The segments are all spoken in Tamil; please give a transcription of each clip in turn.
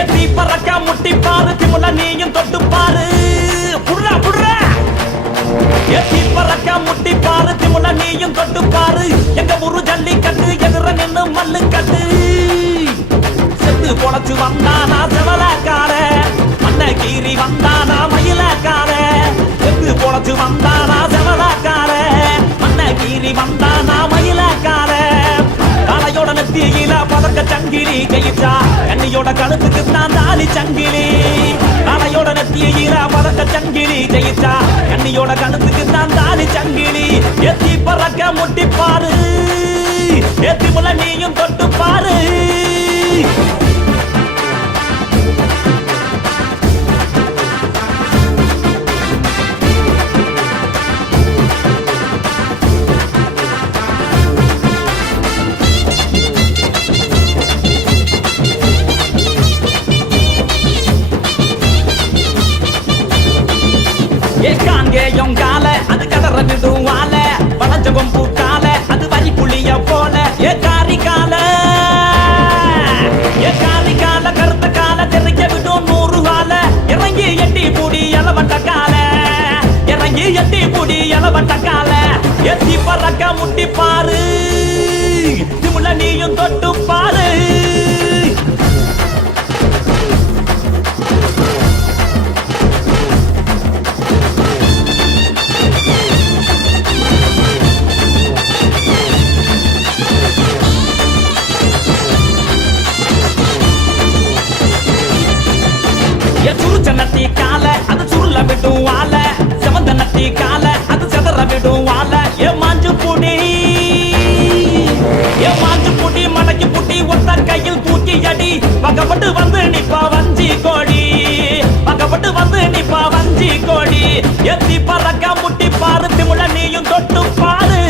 எத்தி பறக்க முட்டி பாரு திமுல நீயும் தொட்டு பாரு புடுறா புடுறா எத்தி பறக்க முட்டி பாரு திமுல நீயும் தொட்டு பாரு எங்க ஊரு ஜல்லிக்கட்டு எதிர நின்னு மல்லு கட்டு செத்து பொழைச்சு வந்தானா செவலக்கார மண்ண கீறி வந்தானா மயிலக்கார செத்து பொழைச்சு வந்தானா செவலக்கார மண்ண கீறி வந்தானா மயிலக்கார காலையோட நெத்தியில பதக்க சங்கிலி கையிட்டா கண்ணியோட கழுத்துக்கு தான் தாலி சங்கிலி காலையோட நெத்தியில பதக்க சங்கிலி கையிட்டா கண்ணியோட கழுத்துக்கு தான் தாலி சங்கிலி எத்தி பறக்க முட்டி பாரு எத்தி முள்ள நீயும் தொட்டு பாரு காங்கேயம் கால அது கடற விடுவால வளஞ்சகம் பூக்கால அது வரி புளிய போல ஏ காரி கால கருத்த கால தெரிக்க விடும் 100 கால இறங்கி எட்டி பூடி எலவட்ட கால இறங்கி எட்டி பூடி எலவட்ட கால எத்தி பறக்க முட்டி பாரு திமுல நீயும் தொட்டு பாரு சுருச்சனத்தி கால அது சுருள விடும் வாழ செவந்தனத்தி கால அது செதற விடும் வாழ ஏ மாஞ்சு புடி மடக்கி புட்டி ஒத்த கையில் தூக்கி அடி பக்கப்பட்டு வந்து நிப்பா வஞ்சி கோடி பக்கப்பட்டு வந்து நிப்பா வஞ்சி கோடி எத்தி பறக்க முட்டி பாரு திமுல நீயும் தொட்டு பாரு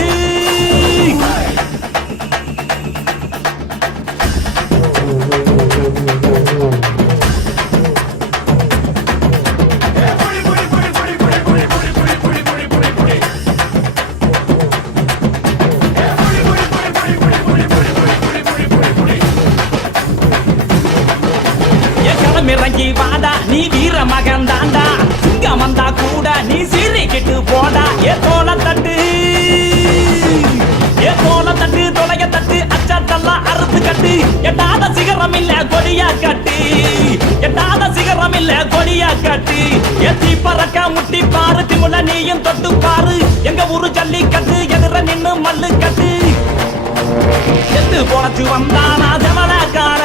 இறங்கி வாடா நீ வீர மகன் தாண்டா சிங்கம் வந்தா கூட நீ சீறிக்கிட்டு போடா ஏ தோல தட்டு தொலைய தட்டு அச்சாத்தெல்லாம் அறுத்து கட்டு எட்டாத சிகரம் இல்ல கொடியா கட்டு எட்டாத சிகரம் இல்ல கொடியா கட்டு எத்தி பறக்க முட்டி பாரு திமுல நீயும் தொட்டு பாரு எங்க ஊரு ஜல்லிக்கட்டு எதிர நின்னு மல்லு கட்டு செத்து பொழைச்சு வந்தானா ஜமலக்கார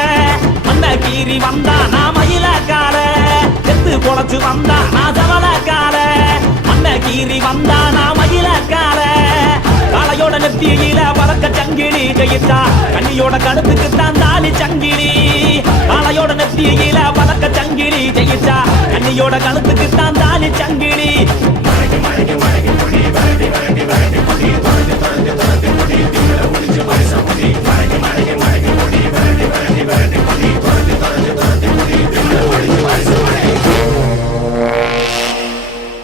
மண்ண கீறி வந்தானா மயிலக்கார செத்து பொழைச்சு வந்தானா ஜமலக்கார மண்ண கீறி வந்தானா மயிலக்கார காலையோட நெத்தியில பறக்க சங்கிலி கையிட்டா கண்ணியோட கடுப்புக்கு தான் தாலி சங்கிலி காலையோட நெத்தியில பறக்க சங்கிலி கையிட்டா கண்ணியோட கழுத்துக்கு தான் தாலி சங்கிலி